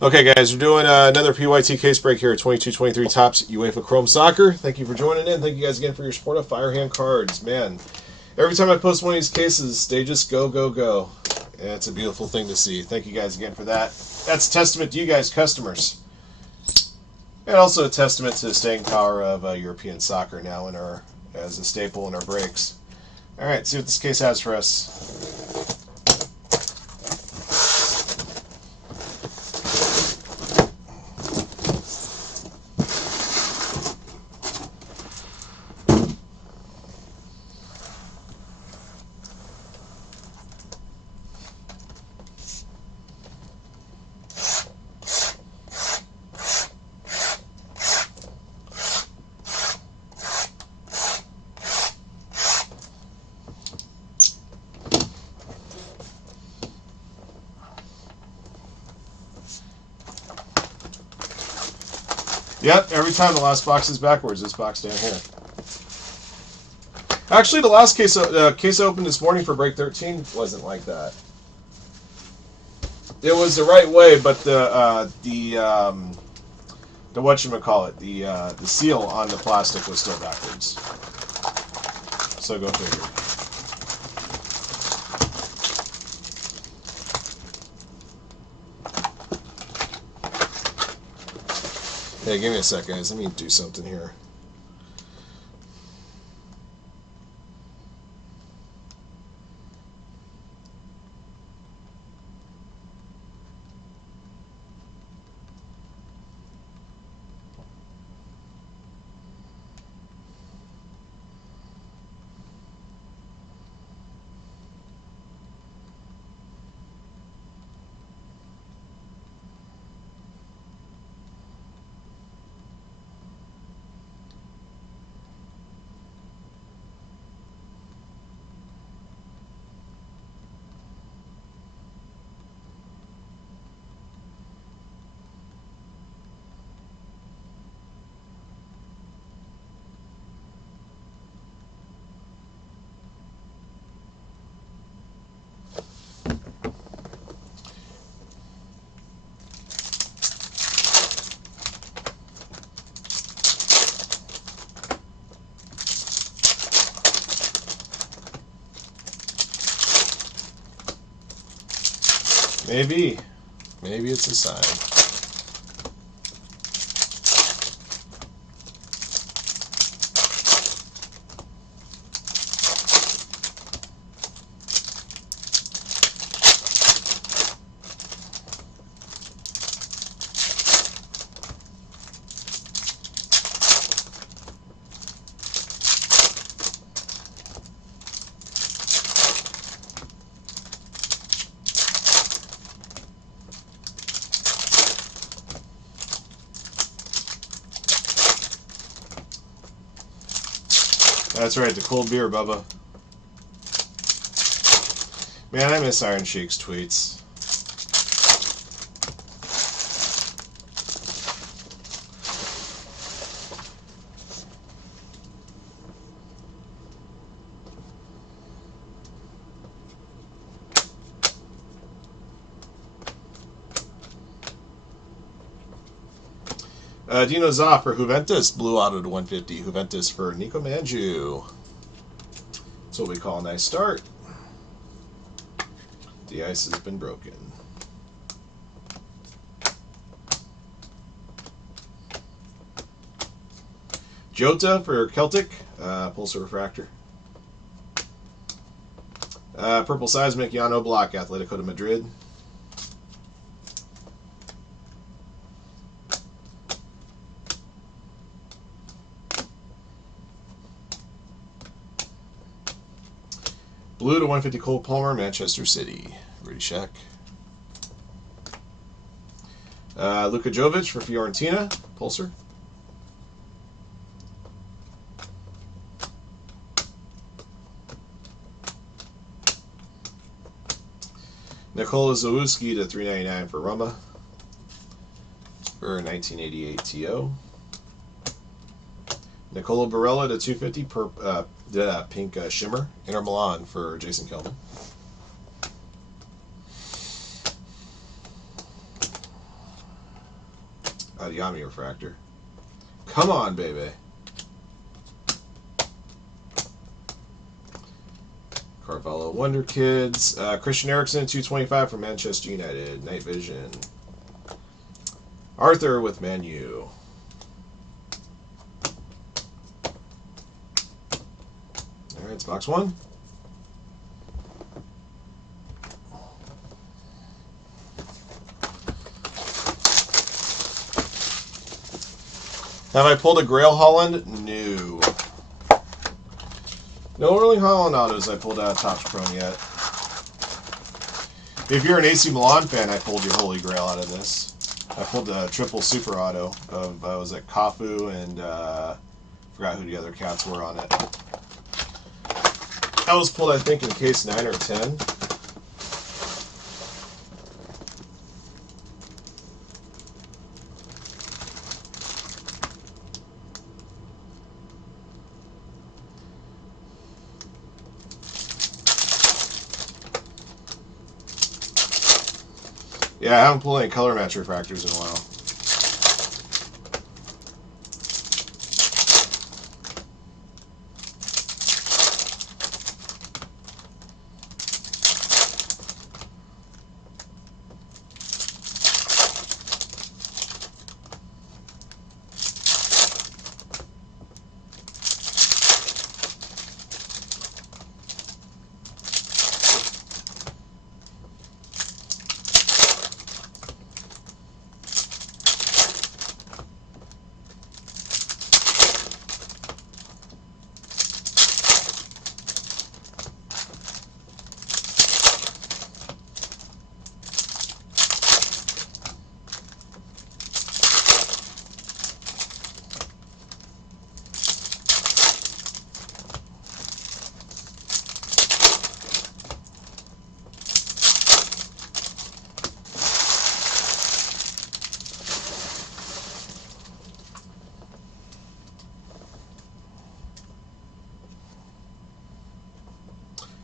Okay, guys, we're doing another PYT case break here at 22-23 Topps UEFA Chrome Soccer. Thank you for joining in. Thank you guys again for your support of Firehand Cards. Man, every time I post one of these cases, they just go, go, go. And it's a beautiful thing to see. Thank you guys again for that. That's a testament to you guys, customers. And also a testament to the staying power of European soccer now as a staple in our breaks. All right, see what this case has for us. Yep, every time the last box is backwards, this box down here. Actually, the last case I opened this morning for break 13 wasn't like that. It was the right way, but the whatchamacallit, the seal on the plastic was still backwards. So go figure. Hey, give me a sec, guys. Let me do something here. Maybe it's a sign. That's right, the cold beer, Bubba. Man, I miss Iron Sheik's tweets. Dino Zoff for Juventus, blue auto to 150. Juventus for Nico Manju. That's what we call a nice start. The ice has been broken. Jota for Celtic, Pulsar Refractor. Purple Seismic, Jan Oblak, Atletico de Madrid. Blue to 150 Cole Palmer, Manchester City. Rudy Shack. Luka Jovic for Fiorentina, Pulsar. Nikola Zawuski to 399 for Roma. For 1988 TO. Nicola Barella to 250 per pink shimmer. Inter Milan for Jason Kelvin. Adiyami refractor. Come on, baby. Carvalho Wonder Kids. Christian Eriksen, 225 from Manchester United. Night Vision. Arthur with Man U. Alright, it's box 1. Have I pulled a Grail Holland? No. No early Holland autos I pulled out of Topps Chrome yet. If you're an AC Milan fan, I pulled your Holy Grail out of this. I pulled a triple super auto of, was it Cafu and, forgot who the other cats were on it. That was pulled, I think, in case 9 or 10. Yeah, I haven't pulled any color match refractors in a while.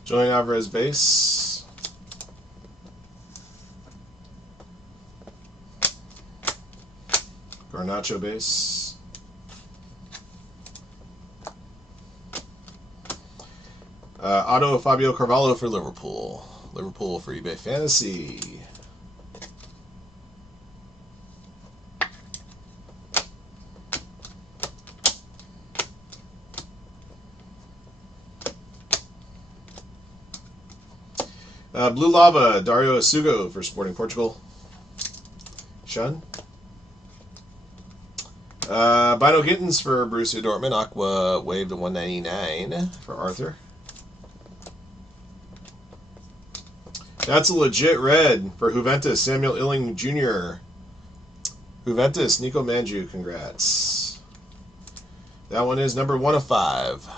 Julian Alvarez base. Garnacho base. Auto Fabio Carvalho for Liverpool. Liverpool for eBay Fantasy. Blue Lava, Dario Asugo for Sporting Portugal. Shun. Bino Gittins for Borussia Dortmund. Aqua Wave to 199 for Arthur. That's a legit red for Juventus, Samuel Illing Jr. Juventus, Nico Manju, congrats. That one is number 1 of 5.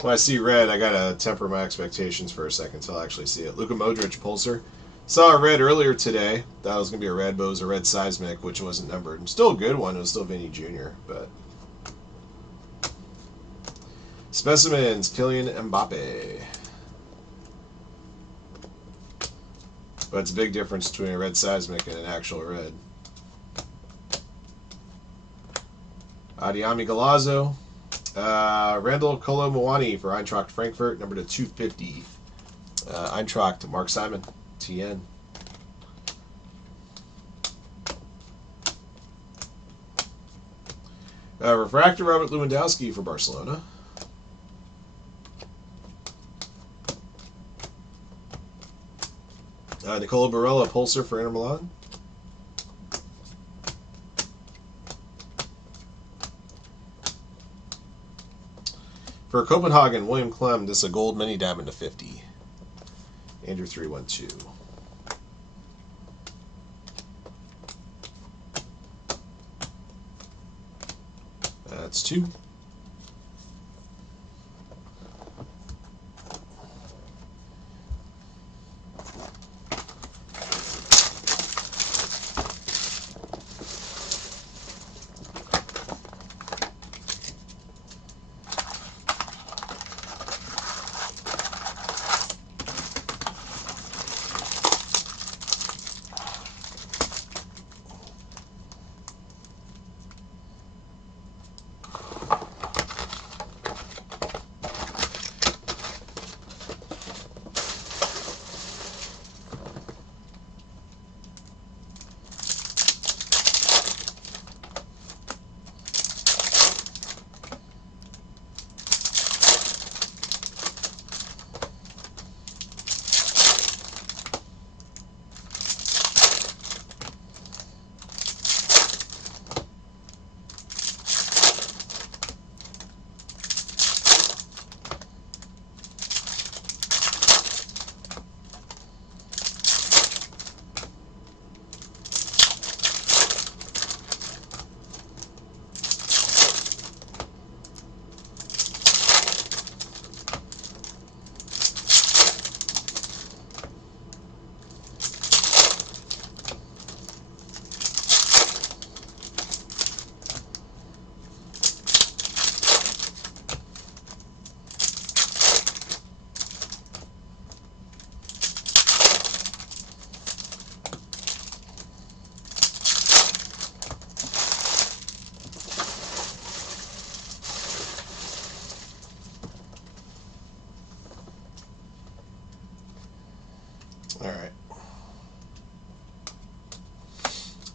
When I see red, I gotta temper my expectations for a second until I actually see it. Luka Modric, Pulsar. Saw a red earlier today. Thought it was gonna be a red, but it was a red Seismic, which wasn't numbered. Still a good one. It was still Vinny Jr., but Specimens, Kylian Mbappe. But it's a big difference between a red Seismic and an actual red. Adiyami Galazzo. Randall Kolo Muani for Eintracht Frankfurt, number to 250. Eintracht, Mark Simon, TN. Refractor Robert Lewandowski for Barcelona. Nicola Barella, Pulsar for Inter Milan. For Copenhagen, William Clem, this is a gold mini diamond to 50. Andrew 312. That's 2.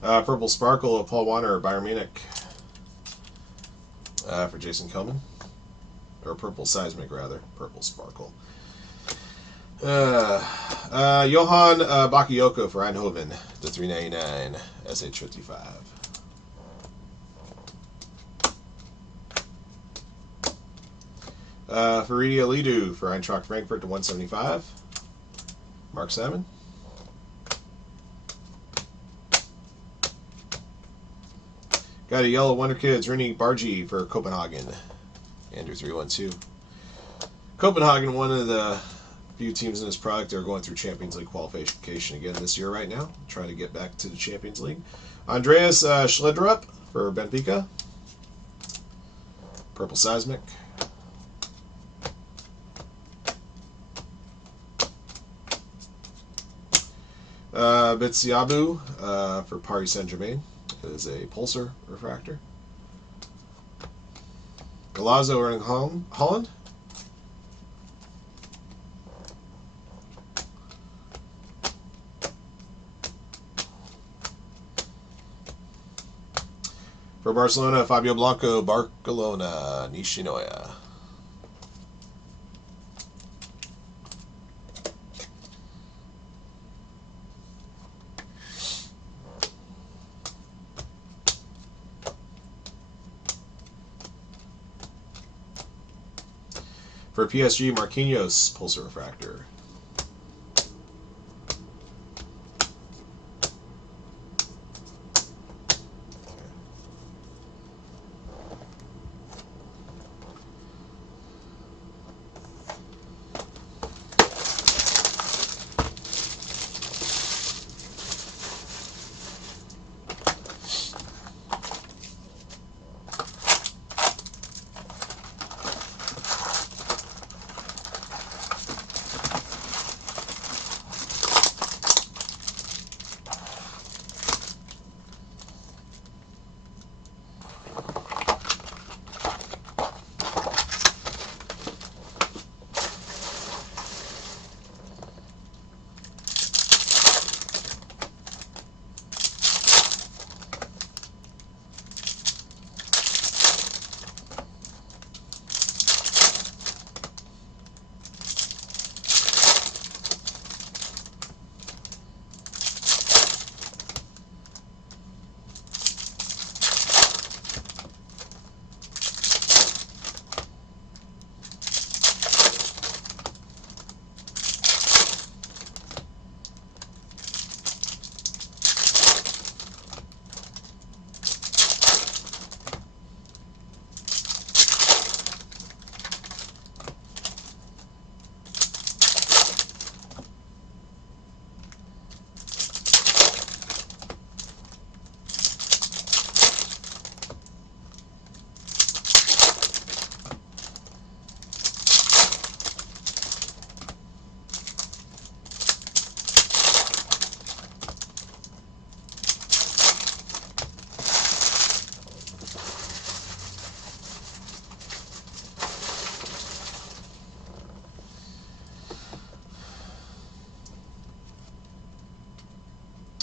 Purple Sparkle of Paul Warner, Bayern Munich. For Jason Kelman. Or Purple Seismic, rather. Purple Sparkle. Johan Bakayoko for Eindhoven, to 399, SH55. Faridi Alidu for Eintracht Frankfurt to 175. Mark Salmon. Got a yellow Wonder Kids, Rini Bargi for Copenhagen. Andrew 312. Copenhagen, one of the few teams in this product that are going through Champions League qualification again this year right now. Trying to get back to the Champions League. Andreas Schledrup for Benfica. Purple Seismic. Bitsiabu for Paris Saint-Germain is a Pulsar refractor. Galazzo Erling Holland. For Barcelona, Fabio Blanco, Barcelona, Nishinoya. For PSG, Marquinhos, Pulsar refractor.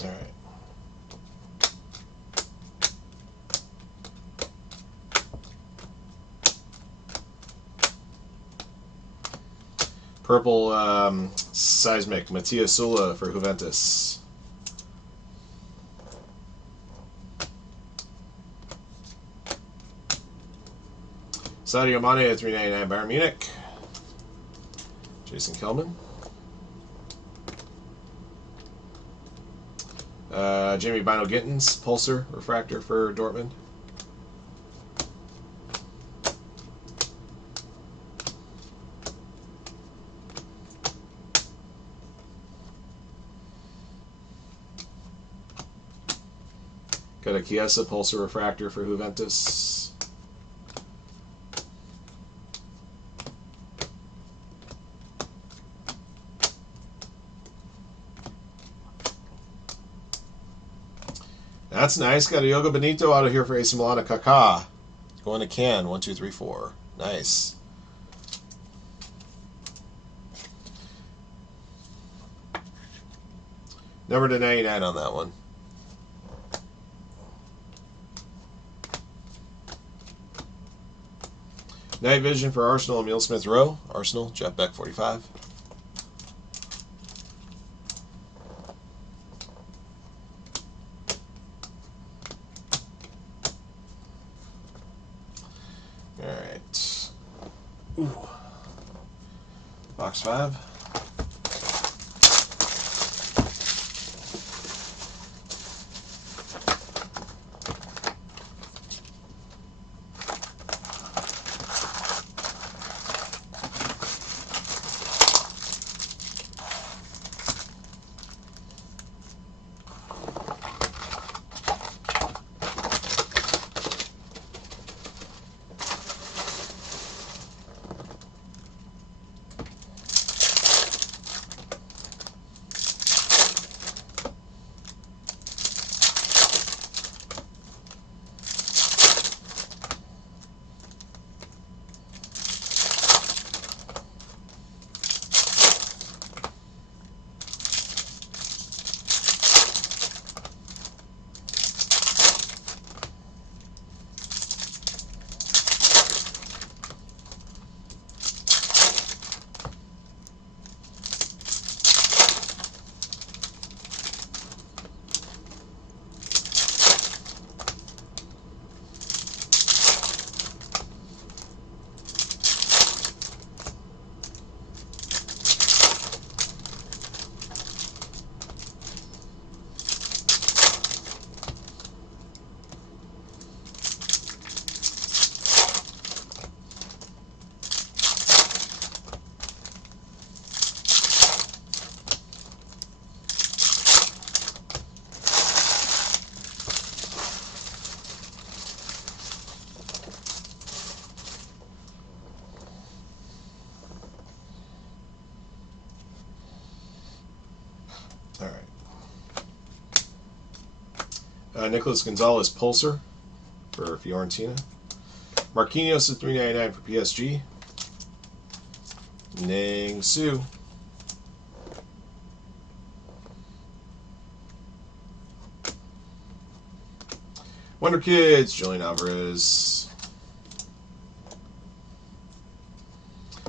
All right. Purple Seismic, Mattia Sula for Juventus. Sadio Mane at 399, Bayern Munich. Jason Kelman. Jamie Bino Gittins, Pulsar refractor for Dortmund. Got a Chiesa Pulsar refractor for Juventus. That's nice. Got a Yoga Benito out of here for AC Milan. Kaká. Going to Can. 1, 2, 3, 4. Nice. Number to 99 on that one. Night Vision for Arsenal, Emile Smith-Rowe. Arsenal, Jeff Beck, 45. All right. Ooh. Box 5. All right. Nicholas Gonzalez Pulsar for Fiorentina. Marquinhos at $3.99 for PSG. Ning Su. Wonder Kids, Julian Alvarez.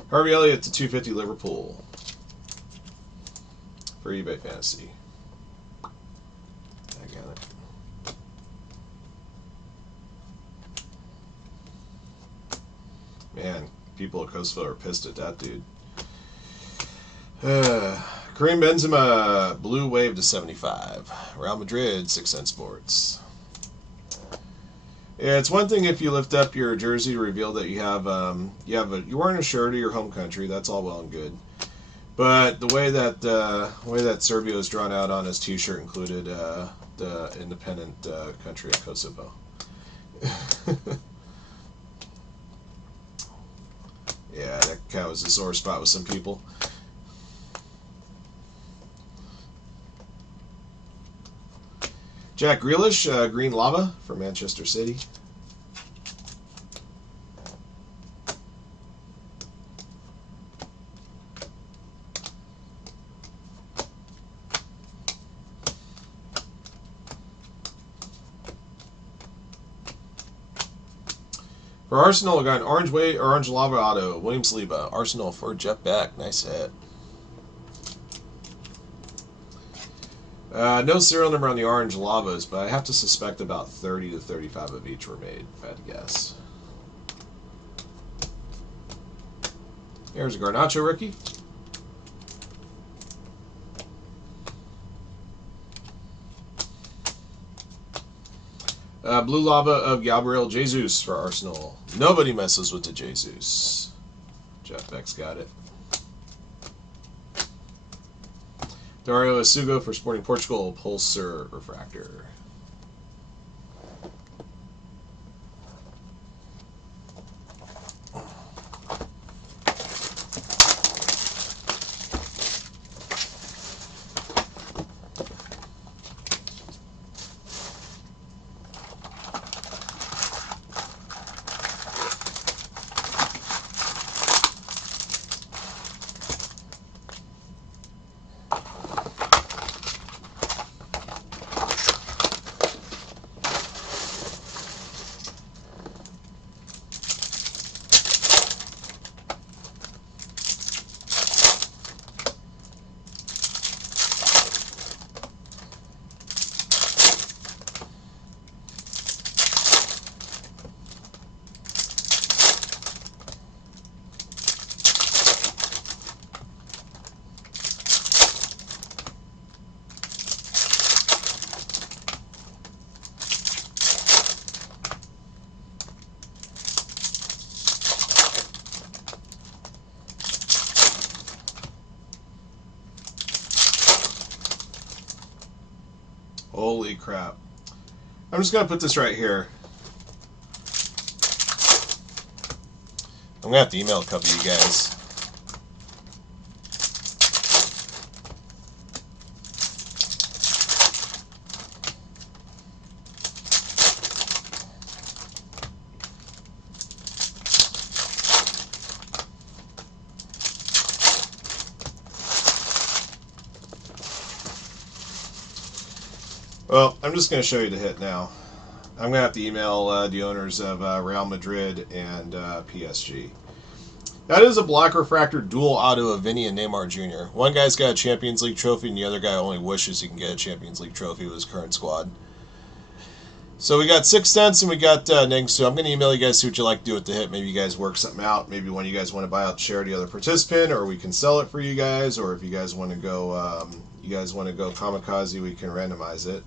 Harvey Elliott to 250 Liverpool for eBay Fantasy. I got it. Man, people at Kosovo are pissed at that dude. Kareem Benzema, Blue Wave to 75. Real Madrid, 6 Cent Sports. Yeah, it's one thing if you lift up your jersey to reveal that you're wearing a shirt of your home country. That's all well and good. But the way that Serbia was drawn out on his T-shirt included the independent country of Kosovo. Yeah, that kind of was a sore spot with some people. Jack Grealish, Green Lava for Manchester City. For Arsenal, I got an Orange Lava Auto, William Saliba. Arsenal for Jeff Beck. Nice hit. No serial number on the Orange Lavas, but I have to suspect about 30 to 35 of each were made, if I had to guess. Here's a Garnacho rookie. Blue Lava of Gabriel Jesus for Arsenal. Nobody messes with the Jesus. Jeff Beck's got it. Dario Asugo for Sporting Portugal. Pulsar Refractor. Holy crap. I'm just going to put this right here. I'm going to have to email a couple of you guys. Well, I'm just going to show you the hit now. I'm going to have to email the owners of Real Madrid and PSG. That is a black refractor dual auto of Vinny and Neymar Jr. One guy's got a Champions League trophy, and the other guy only wishes he can get a Champions League trophy with his current squad. So we got 6 cents and we got Ning. So I'm going to email you guys, see what you like to do with the hit. Maybe you guys work something out. Maybe one of you guys want to buy out the share of the other participant, or we can sell it for you guys. Or if you guys want to go, kamikaze, we can randomize it.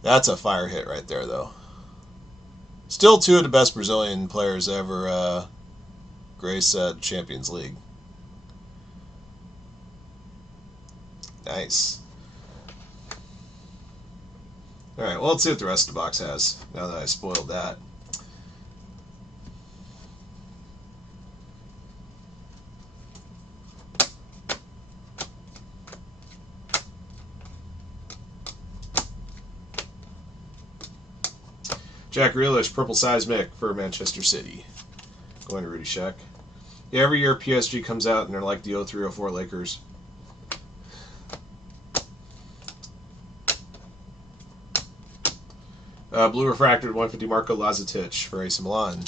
That's a fire hit right there, though. Still 2 of the best Brazilian players ever grace Champions League. Nice. Alright, well, let's see what the rest of the box has, now that I spoiled that. Jack Grealish, purple seismic for Manchester City. Going to Rudy Sheck. Yeah, every year PSG comes out and they're like the 03-04 Lakers. Blue refracted 150 Marco Lazetic for AC Milan.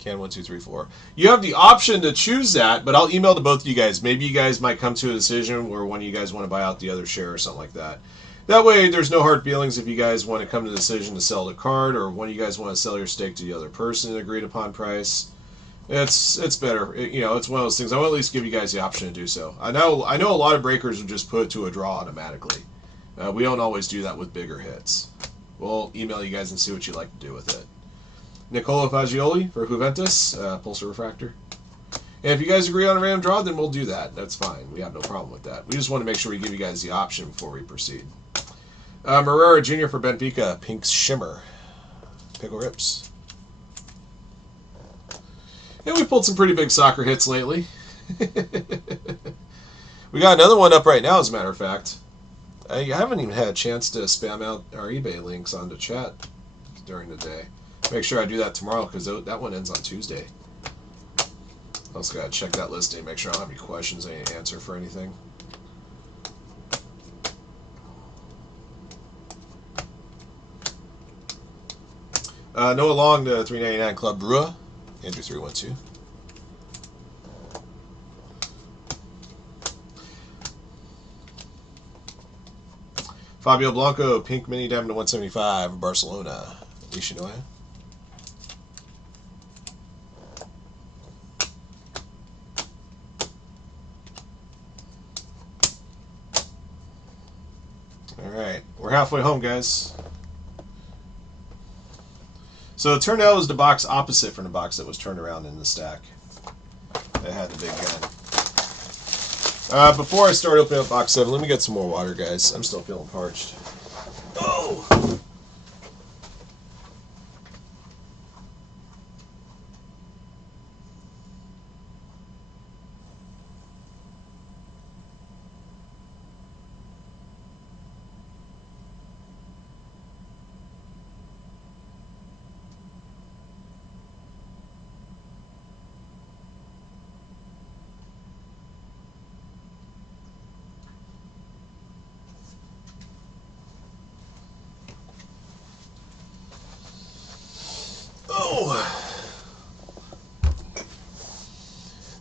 Can 1, 2, 3, 4. You have the option to choose that, but I'll email to both of you guys. Maybe you guys might come to a decision where one of you guys want to buy out the other share or something like that. That way, there's no hard feelings if you guys want to come to the decision to sell the card, or one of you guys want to sell your stake to the other person at an agreed upon price. It's better. It's one of those things. I will at least give you guys the option to do so. I know a lot of breakers will just put it to a draw automatically. We don't always do that with bigger hits. We'll email you guys and see what you'd like to do with it. Nicola Fagioli for Juventus, Pulsar Refractor. And if you guys agree on a random draw, then we'll do that. That's fine. We have no problem with that. We just want to make sure we give you guys the option before we proceed. Moreira Jr. for Benfica, Pink Shimmer. Pickle Rips. And we pulled some pretty big soccer hits lately. We got another one up right now, as a matter of fact. I haven't even had a chance to spam out our eBay links onto chat during the day. Make sure I do that tomorrow, because that one ends on Tuesday. I also got to check that listing, make sure I don't have any questions, any answer for anything. Noah Long to 399 Club Brua. Andrew 312. Fabio Blanco, Pink Mini Diamond to 175, Barcelona. Ishinoya. Alright, we're halfway home, guys. So it turned out it was the box opposite from the box that was turned around in the stack. That had the big gun. Before I start opening up box 7, let me get some more water, guys. I'm still feeling parched. Oh!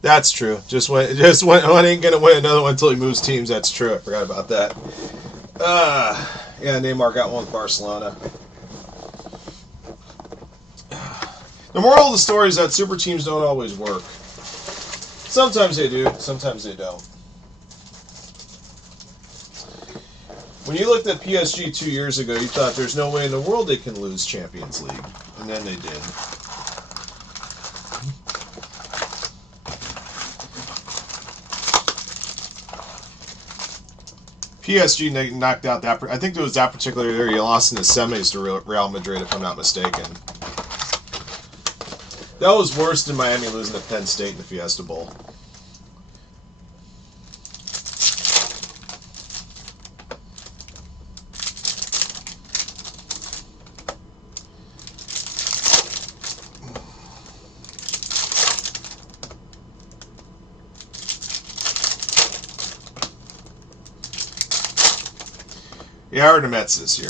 That's true. Just one ain't gonna win another one until he moves teams. That's true. I forgot about that. Yeah, Neymar got one with Barcelona. The moral of the story is that super teams don't always work. Sometimes they do, sometimes they don't. When you looked at PSG 2 years ago, you thought there's no way in the world they can lose Champions League. And then they did. PSG knocked out that. I think it was that particular year. He lost in the semis to Real Madrid, if I'm not mistaken. That was worse than Miami losing to Penn State in the Fiesta Bowl. Yeah, I heard the Mets this year.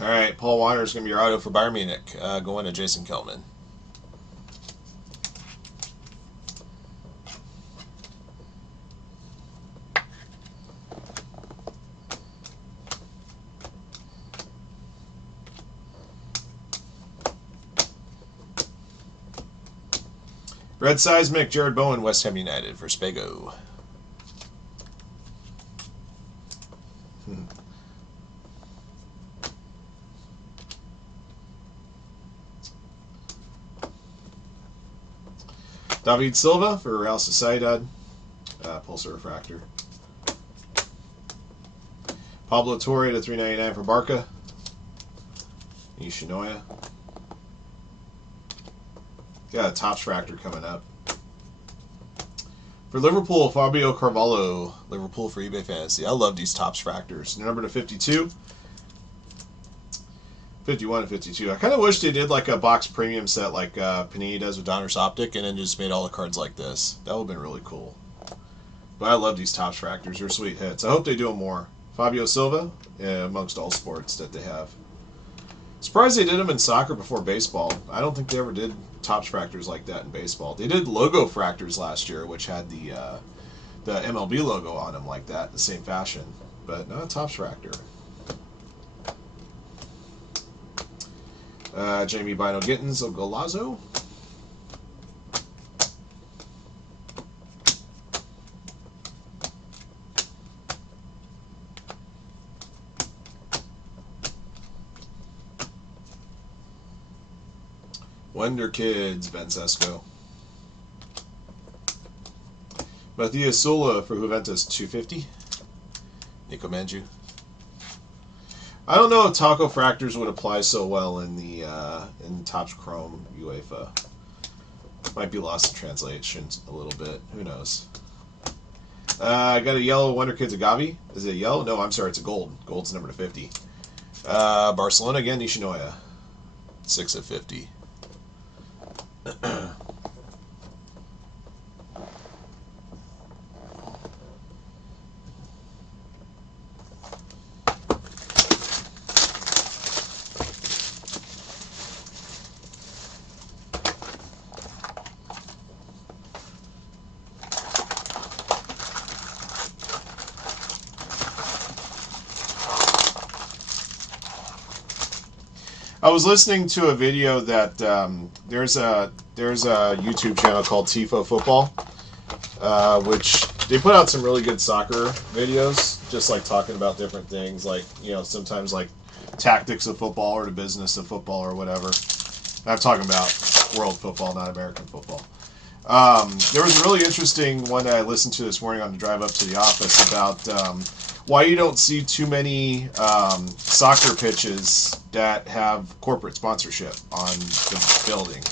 All right, Paul Warner is going to be your auto for Bayern Munich, going to Jason Kelman. Red Seismic, Jared Bowen, West Ham United for Spago. David Silva for Real Sociedad, Pulsar Refractor. Pablo Torre to 399 for Barca. Nishinoya. Got a Topps Fractor coming up. For Liverpool, Fabio Carvalho. Liverpool for eBay Fantasy. I love these Topps Fractors. Number to 52. 51 and 52. I kind of wish they did like a box premium set like Panini does with Donruss Optic and then just made all the cards like this. That would have been really cool. But I love these Topps Fractors. They're sweet hits. I hope they do them more. Fabio Silva, amongst all sports that they have. Surprised they did them in soccer before baseball. I don't think they ever did Topps Fractors like that in baseball. They did logo Fractors last year, which had the MLB logo on them like that, the same fashion. But not a Topps Fractor. Jamie Bino Gittins of Golazo. Wonder Kids, Ben Sesko. Matthias Sula for Juventus, 250. Nico Manju. I don't know if Taco Fractors would apply so well in the Topps Chrome UEFA. Might be lost in translation a little bit. Who knows? I got a yellow Wonder Kids Agave. Is it yellow? No, I'm sorry, it's a gold. Gold's number to 50. Barcelona again, Nishinoya. 6 of 50. I was listening to a video that there's a YouTube channel called Tifo Football, which they put out some really good soccer videos, just like talking about different things, like, you know, sometimes like tactics of football or the business of football or whatever. I'm talking about world football, not American football. There was a really interesting one that I listened to this morning on the drive up to the office about why you don't see too many soccer pitches that have corporate sponsorship on the building.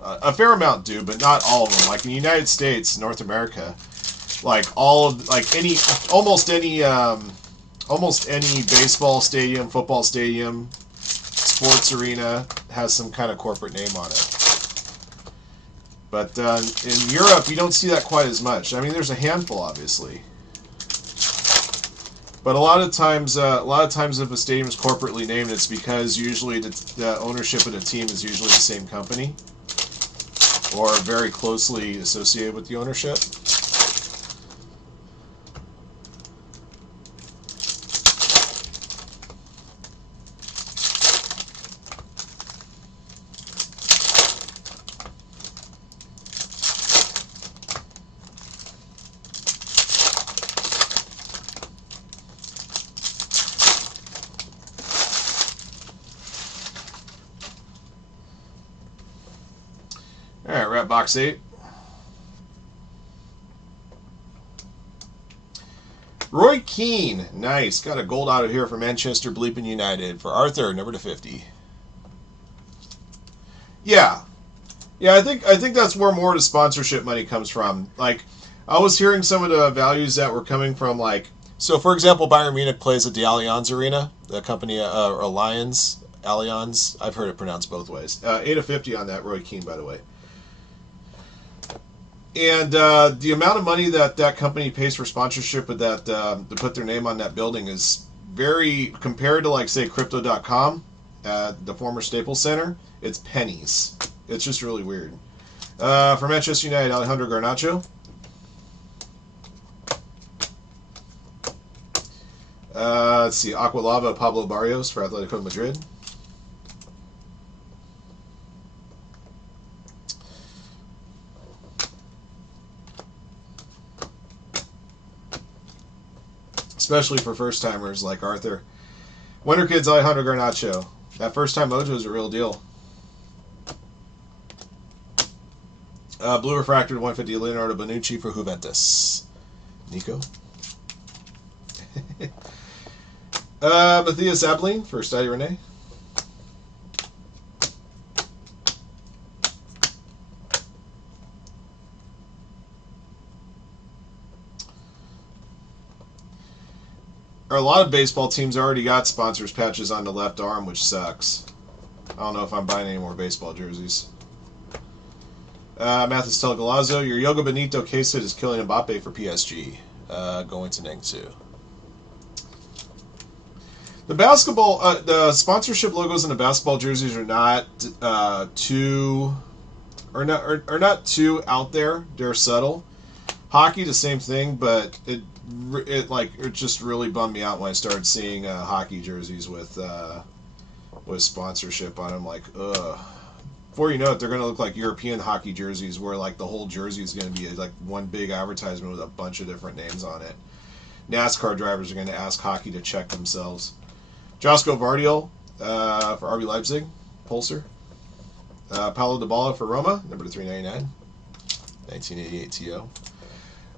A fair amount do, but not all of them. Like in the United States, North America, like almost any baseball stadium, football stadium, sports arena has some kind of corporate name on it. But in Europe, you don't see that quite as much. I mean, there's a handful, obviously. But a lot of times if a stadium is corporately named, it's because usually the ownership of the team is usually the same company or very closely associated with the ownership. All right, we're at box 8. Roy Keane, nice. Got a gold out of here for Manchester Bleeping United for Arthur, number /50. Yeah, I think that's where more of the sponsorship money comes from. Like, I was hearing some of the values that were coming from, like, so for example, Bayern Munich plays at the Allianz Arena, the company Allianz. I've heard it pronounced both ways. 8/50 on that Roy Keane, by the way. And the amount of money that company pays for sponsorship of that to put their name on that building is very, compared to, like, say, Crypto.com at the former Staples Center, it's pennies. It's just really weird. For Manchester United, Alejandro Garnacho. Let's see, Aqualava, Pablo Barrios for Atletico Madrid. Especially for first-timers like Arthur. Wonder Kids, Alejandro Garnacho. That first-time mojo is a real deal. Blue Refractor 150, Leonardo Bonucci for Juventus. Nico. Matthias Abelin for Stade Rennais. A lot of baseball teams already got sponsors patches on the left arm, which sucks. I don't know if I'm buying any more baseball jerseys. Mathis Telgalazzo, your Yoga Benito case hit is killing Mbappe for PSG. Going to Neng 2. The basketball, the sponsorship logos in the basketball jerseys are not too out there. They're subtle. Hockey, the same thing, but it just really bummed me out when I started seeing hockey jerseys with sponsorship on them. Like, ugh. Before you know it, they're going to look like European hockey jerseys, where, like, the whole jersey is going to be like one big advertisement with a bunch of different names on it. NASCAR drivers are going to ask hockey to check themselves. Josko Vardiol for RB Leipzig, Pulsar. Paulo Dybala for Roma, number 399, 1988 TO.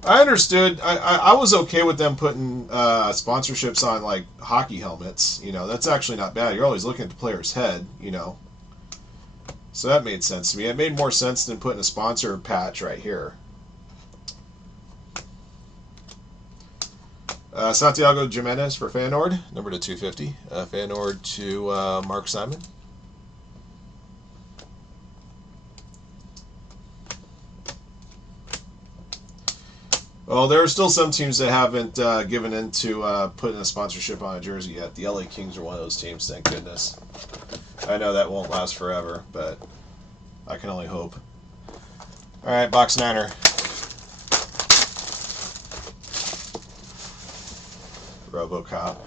I understood. I was okay with them putting sponsorships on, like, hockey helmets. You know, that's actually not bad. You're always looking at the player's head, you know. So that made sense to me. It made more sense than putting a sponsor patch right here. Santiago Jimenez for Feyenoord, number 250. Feyenoord to Mark Simon. Well, there are still some teams that haven't given in to putting a sponsorship on a jersey yet. The LA Kings are one of those teams, thank goodness. I know that won't last forever, but I can only hope. All right, box 9er. RoboCop.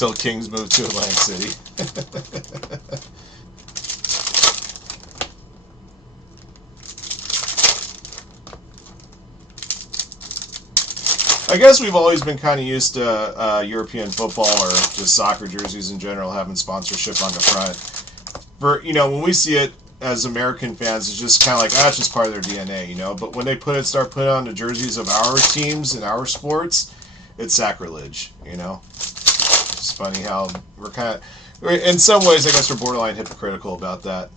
Till Kings move to Atlantic City. I guess we've always been kind of used to European football or just soccer jerseys in general having sponsorship on the front. For, you know, when we see it as American fans, it's just kind of like, that's just part of their DNA, you know. But when they start putting on the jerseys of our teams and our sports, it's sacrilege, you know. It's funny how we're kind of, in some ways, I guess we're borderline hypocritical about that.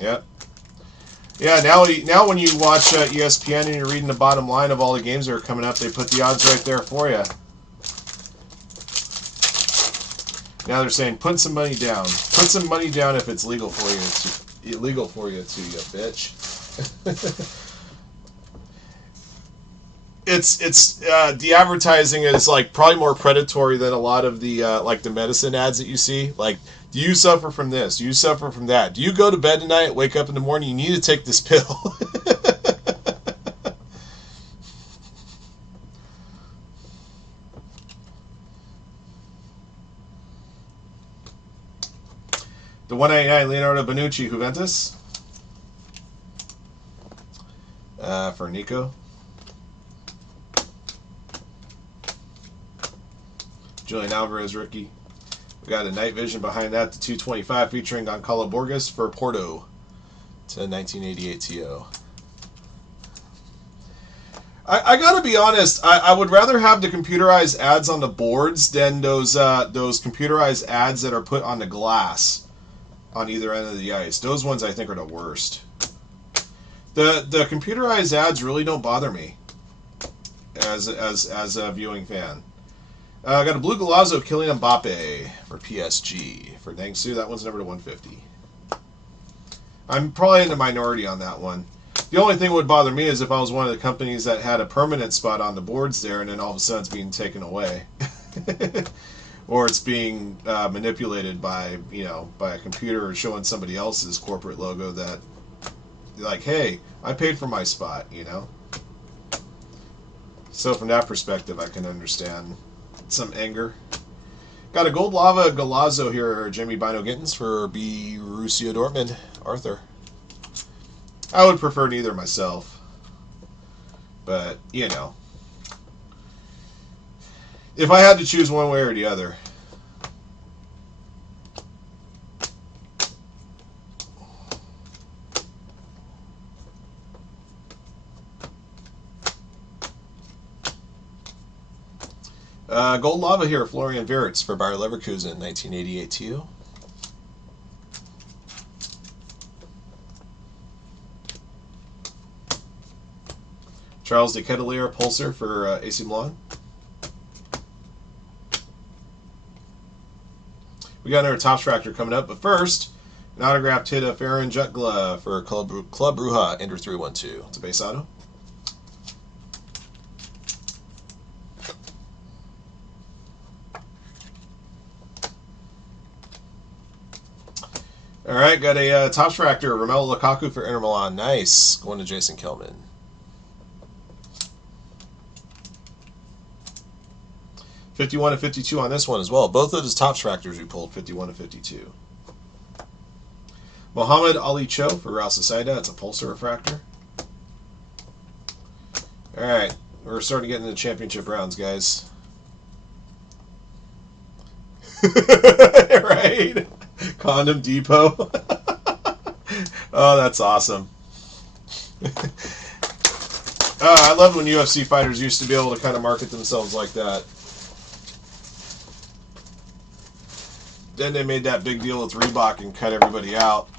Yep. Yeah, now when you watch ESPN and you're reading the bottom line of all the games that are coming up, they put the odds right there for you. Now they're saying, put some money down. Put some money down if it's legal for you. It's illegal for you too, you bitch. It's the advertising is like probably more predatory than a lot of the like the medicine ads that you see. Like, do you suffer from this? Do you suffer from that? Do you go to bed tonight, wake up in the morning, you need to take this pill? The 199 Leonardo Bonucci, Juventus. For Nico. Julian Alvarez, rookie. We got a night vision behind that, the 225 featuring Goncalo Borges for Porto to 1988 TO. I gotta be honest, I would rather have the computerized ads on the boards than those computerized ads that are put on the glass on either end of the ice. Those ones I think are the worst. The computerized ads really don't bother me as a viewing fan. I got a blue Galazzo of Kylian Mbappe for PSG. For Nangsu, that one's number to 150. I'm probably in the minority on that one. The only thing that would bother me is if I was one of the companies that had a permanent spot on the boards there and then all of a sudden it's being taken away. Or it's being manipulated by, you know, by a computer or showing somebody else's corporate logo that, like, hey, I paid for my spot, you know? So from that perspective, I can understand some anger. Got a gold lava Galazzo here, Jimmy Bino Gittins for Borussia Dortmund, Arthur. I would prefer neither myself, but you know, if I had to choose one way or the other. Gold lava here, Florian Wirtz for Bayer Leverkusen, 1988 TO. Charles de Ketelaere Pulsar for AC Milan. We got another Topps Fractor coming up, but first, an autographed hit of Aaron Jutgla for Club Brugge, Ender 312. It's a base auto. All right, got a Topps Fractor, Romelu Lukaku for Inter Milan. Nice. Going to Jason Kelman. '51 and 52 on this one as well. Both of those Topps Fractors we pulled, 51 and 52. Mohamed Ali Cho for Real Sociedad. It's a Pulsar refractor. All right, we're starting to get into the championship rounds, guys. Right? Condom Depot. Oh, that's awesome. I love when UFC fighters used to be able to kind of market themselves like that. Then they made that big deal with Reebok and cut everybody out.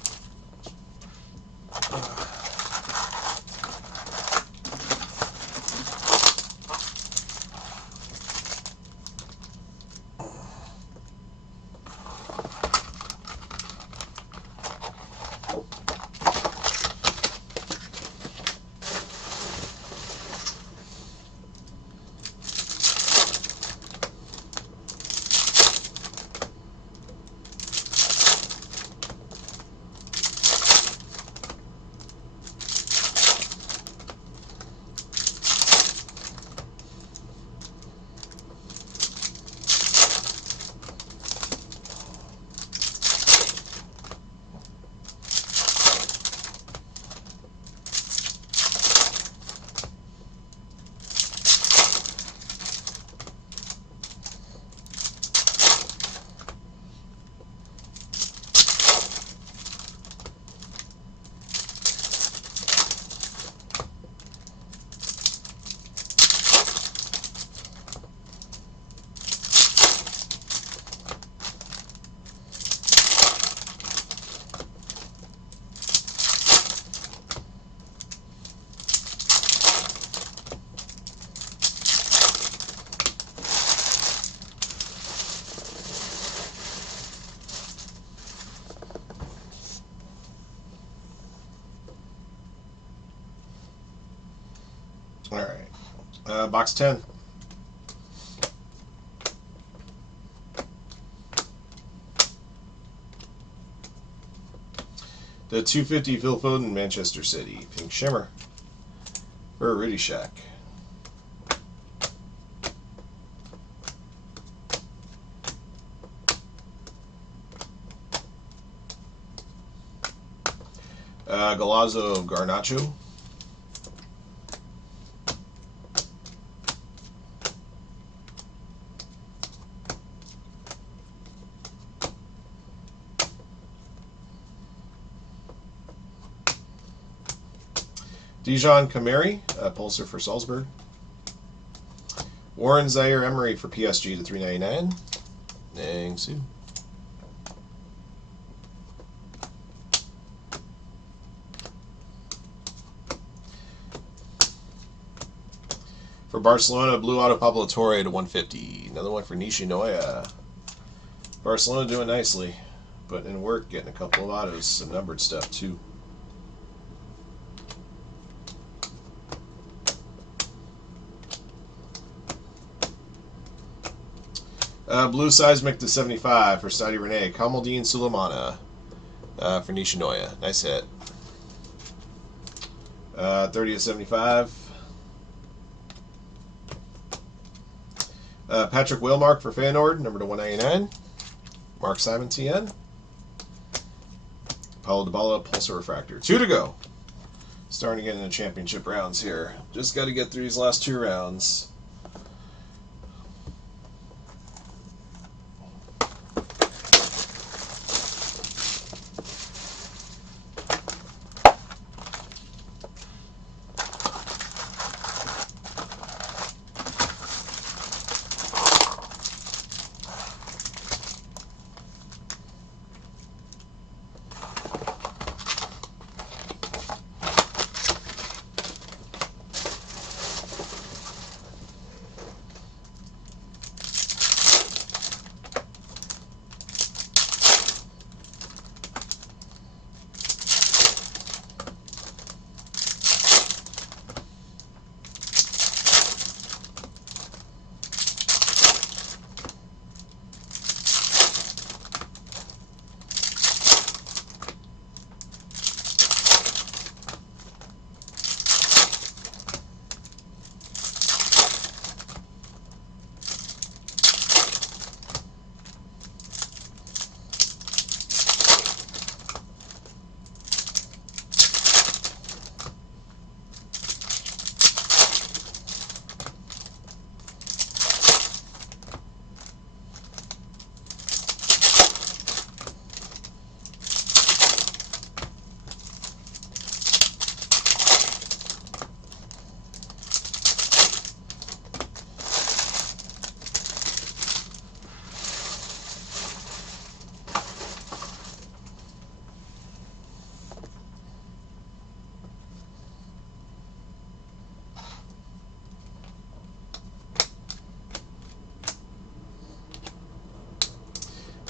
Box 10. The 250 Phil Foden, Manchester City. Pink Shimmer. For Rudy Shack. Galazzo Garnacho. Dijon Kamari, Pulsar for Salzburg. Warren Zaire Emery for PSG to $3.99. Nang Su. For Barcelona, Blue Auto Pablo Torre to $150. Another one for Nishinoya. Barcelona doing nicely. Putting in work, getting a couple of autos, some numbered stuff too. Blue Seismic to 75 for Saudi Rene. Kamaldeen Sulemana for Nishinoya. Nice hit. 30 to 75. Patrick Wilmark for Feyenoord, number to 199. Mark Simon TN. Paulo Dybala, Pulsar Refractor. 2 to go. Starting to get into championship rounds here. Just got to get through these last 2 rounds.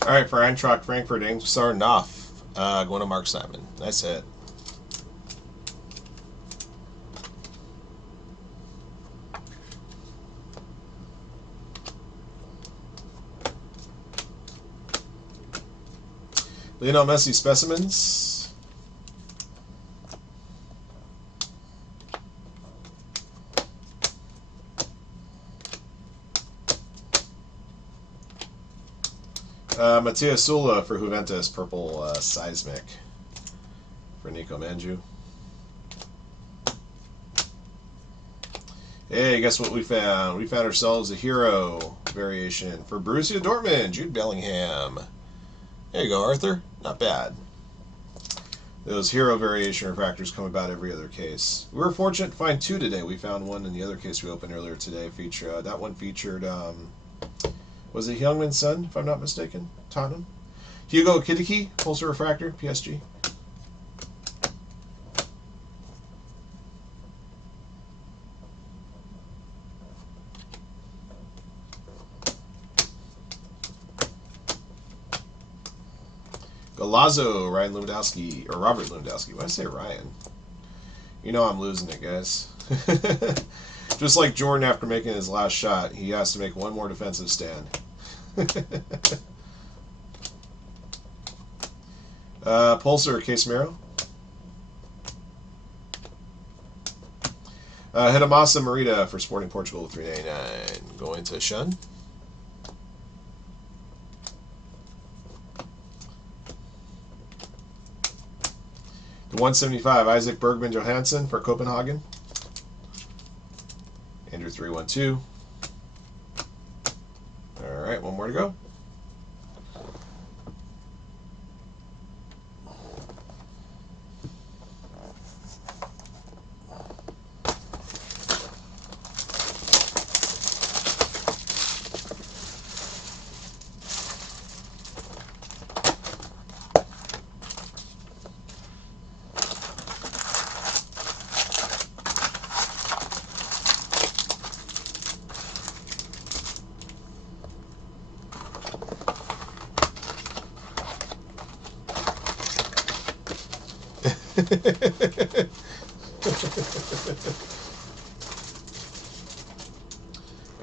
All right, for Eintracht Frankfurt, Angsar Knopf, going to Mark Simon. Nice hit. Lionel Messi Specimens. Mattia Sula for Juventus, purple seismic for Nico Manju. Hey, guess what we found? We found ourselves a hero variation for Borussia Dortmund, Jude Bellingham. There you go, Arthur. Not bad. Those hero variation refractors come about every other case. We were fortunate to find 2 today. We found one in the other case we opened earlier today. That one featured, was it Heung-min Son, if I'm not mistaken? Tottenham. Hugo Ekitike, Pulsar Refractor, PSG. Galazzo, Ryan Lewandowski, or Robert Lewandowski. Why did I say Ryan? You know I'm losing it, guys. Just like Jordan after making his last shot, he has to make one more defensive stand. Pulsar Casemiro. Hidamasa Marita for Sporting Portugal, $3.99. Going to Shun. The 175, Isaac Bergman Johansson for Copenhagen. Andrew 312. All right, one more to go.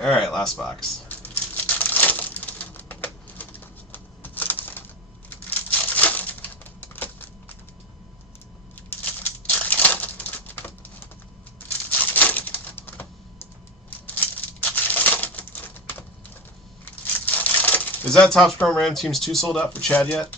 All right, last box. Is that Topps Chrome Ram Teams 2 sold out for Chad yet?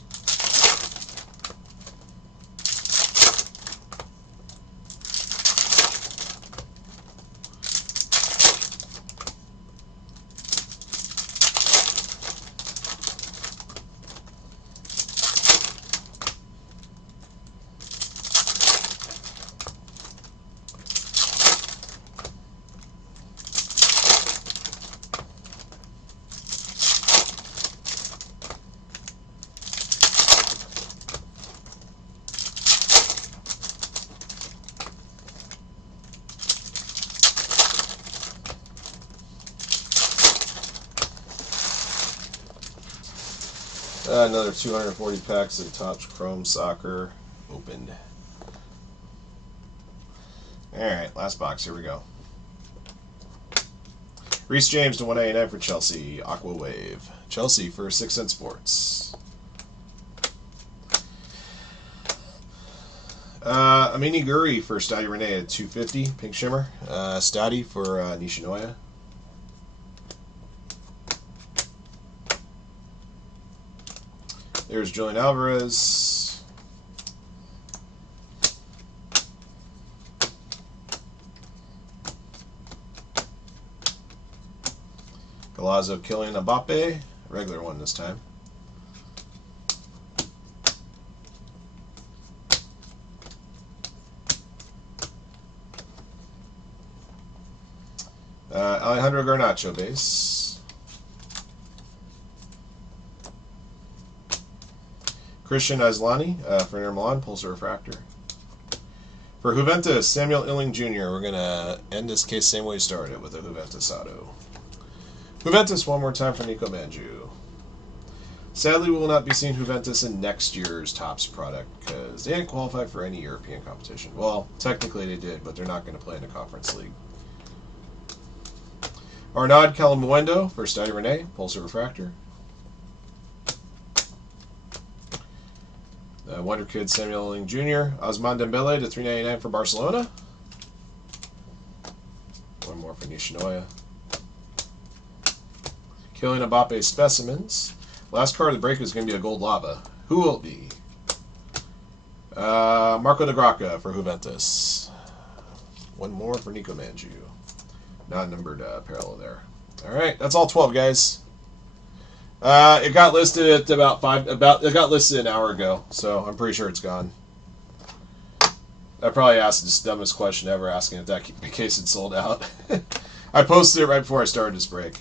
Another 240 packs of Topps Chrome Soccer opened. Alright, last box. Here we go. Reece James to 189 for Chelsea. Aqua Wave. Chelsea for 6 Cent Sports. Amini Guri for Stadi Rene at 250. Pink Shimmer. Stadi for Nishinoya. There's Julian Alvarez. Galazzo Kylian Mbappe. Regular one this time. Alejandro Garnacho base. Christian Aslani for Inter Milan, Pulsar Refractor. For Juventus, Samuel Illing Jr., we're going to end this case same way we started with a Juventus auto. Juventus one more time for Nico Manju. Sadly, we will not be seeing Juventus in next year's Topps product because they didn't qualify for any European competition. Well, technically they did, but they're not going to play in the Conference League. Arnaud Calamuendo for Stadi Rene, Pulsar Refractor. Wonder Kid Samuel Illing Jr. Ousmane Dembele to $3.99 for Barcelona. One more for Nishinoya. Kylian Mbappe Specimens. Last card of the break is going to be a gold lava. Who will it be? Marco de Graca for Juventus. One more for Nico Manju. Not numbered parallel there. All right, that's all 12, guys. It got listed at it got listed an hour ago, so I'm pretty sure it's gone. I probably asked the dumbest question ever, asking if that case had sold out. I posted it right before I started this break.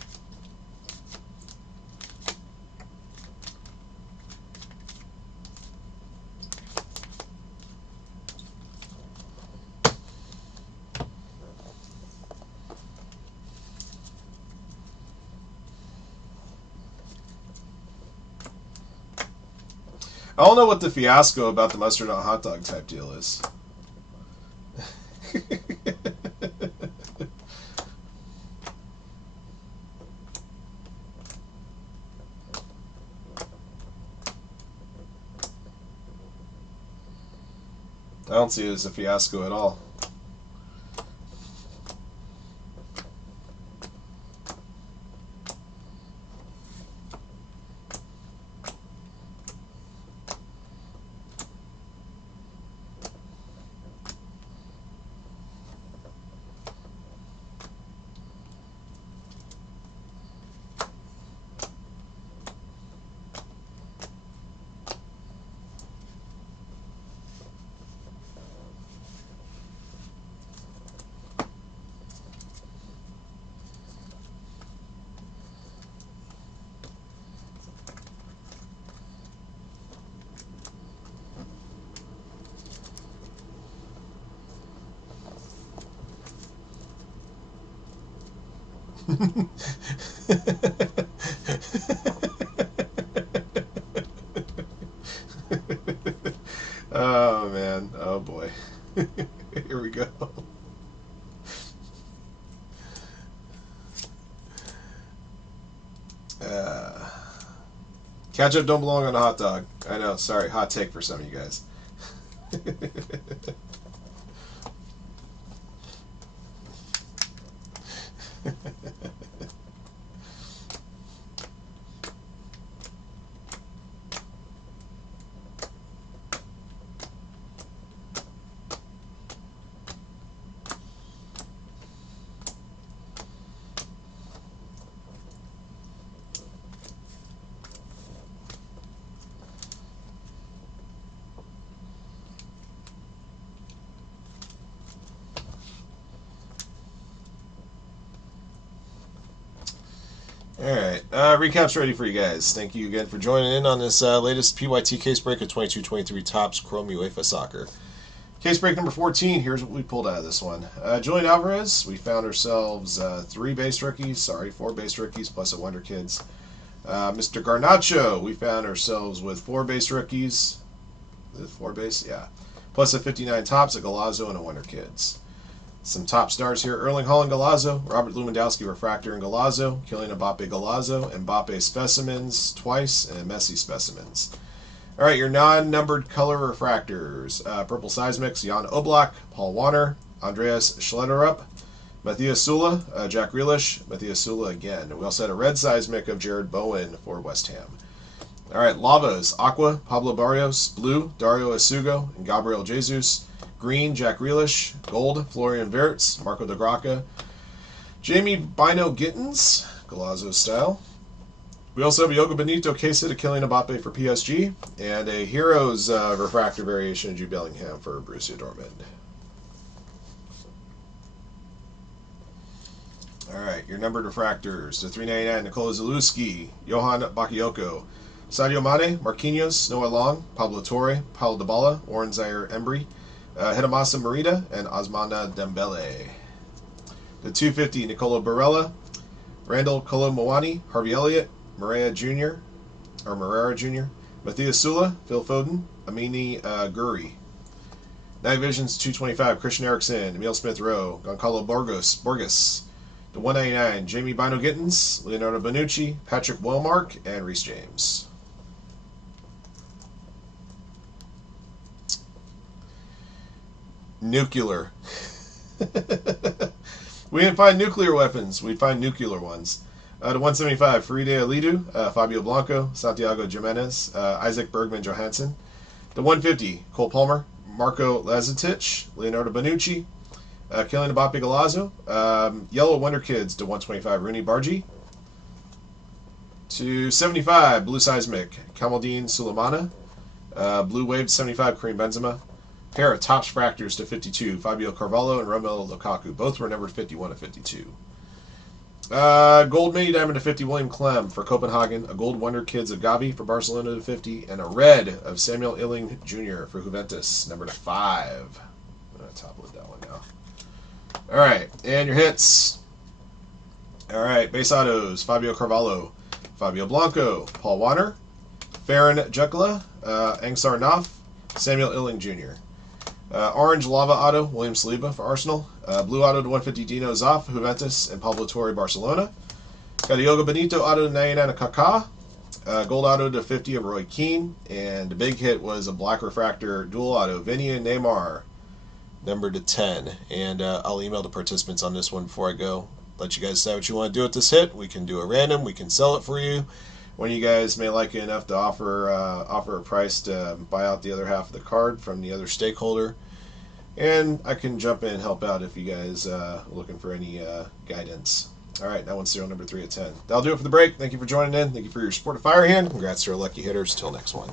I don't know what the fiasco about the mustard on hot dog type deal is. I don't see it as a fiasco at all. Oh man, oh boy. Here we go. Ketchup don't belong on a hot dog. I know, sorry, hot take for some of you guys. Alright, recap's ready for you guys. Thank you again for joining in on this latest PYT case break of 22-23 Topps Chrome UEFA Soccer. Case break number 14, here's what we pulled out of this one. Julian Alvarez, we found ourselves 4 base rookies plus a Wonder Kids. Mr. Garnacho, we found ourselves with 4 base rookies. 4 base? Yeah. Plus a 59 Topps, a Galazzo, and a Wonder Kids. Some top stars here: Erling Haaland Galazzo, Robert Lewandowski Refractor and Galazzo, Kylian Mbappe Galazzo, Mbappe Specimens twice, and Messi Specimens. Alright, your non-numbered color refractors. Purple Seismics, Jan Oblak, Paul Warner, Andreas Schlederup, Matthias Sula, Jack Grealish, Matthias Sula again. We also had a red Seismic of Jared Bowen for West Ham. Alright, Lavas, Aqua, Pablo Barrios, Blue, Dario Asugo, and Gabriel Jesus. Green, Jack Grealish. Gold, Florian Wirtz, Marco de Graca. Jamie Bino Gittins, Galazzo style. We also have a Yoga Benito case hit of Kylian Mbappe for PSG, and a Heroes refractor variation of Jude Bellingham for Borussia Dortmund. Alright, your numbered refractors. The 399, Nikola Zalewski, Johan Bakayoko, Sadio Mane, Marquinhos, Noah Long, Pablo Torre, Paulo Dybala, Warren Zaire Embry, Hidemasa Merida, and Osmana Dembele. The 250, Nicola Barella, Randall Colomwani, Harvey Elliott, Moreira Jr., Matthias Sula, Phil Foden, Amini Guri. Night Visions 225, Christian Eriksen, Emil Smith-Rowe, Goncalo Borges. The 199, Jamie Bino Gittins, Leonardo Bonucci, Patrick Wellmark, and Reece James. Nuclear. We didn't find nuclear weapons. We'd find nuclear ones. The 175, Faride Alidu, Fabio Blanco, Santiago Jimenez, Isaac Bergman Johansson. The 150, Cole Palmer, Marco Lazetic, Leonardo Bonucci, Kylian Mbappe Galazzo. Yellow Wonder Kids to 125, Rooney Bargi. To 75, Blue Seismic, Kamaldeen Sulemana. Blue Wave 75, Karim Benzema. Pair of Topps Fractors to 52, Fabio Carvalho and Romelu Lukaku. Both were numbered 51 of 52. Gold Mini Diamond to 50, William Clem for Copenhagen. A Gold Wonder Kids of Gavi for Barcelona to 50. And a red of Samuel Illing Jr. for Juventus, number to 5. I'm going to top load that one now. Alright, and your hits. Alright, base autos, Fabio Carvalho, Fabio Blanco, Paul Warner, Farron Jukla, Angsar Naf, Samuel Illing Jr. Orange Lava Auto, William Saliba for Arsenal. Blue Auto to 150, Dino Zoff, Juventus, and Pablo Torre, Barcelona. Got a Yoga Benito Auto to 99 of Kaká. Gold auto to 50 of Roy Keane, and the big hit was a black refractor dual auto, Vinny and Neymar, number to 10. And I'll email the participants on this one before I go. Let you guys decide what you want to do with this hit. We can do a random. We can sell it for you. One of you guys may like it enough to offer a price to buy out the other half of the card from the other stakeholder. And I can jump in and help out if you guys are looking for any guidance. All right, that one's serial number 3 of 10. That'll do it for the break. Thank you for joining in. Thank you for your support of Firehand. Congrats to our lucky hitters. Till next one.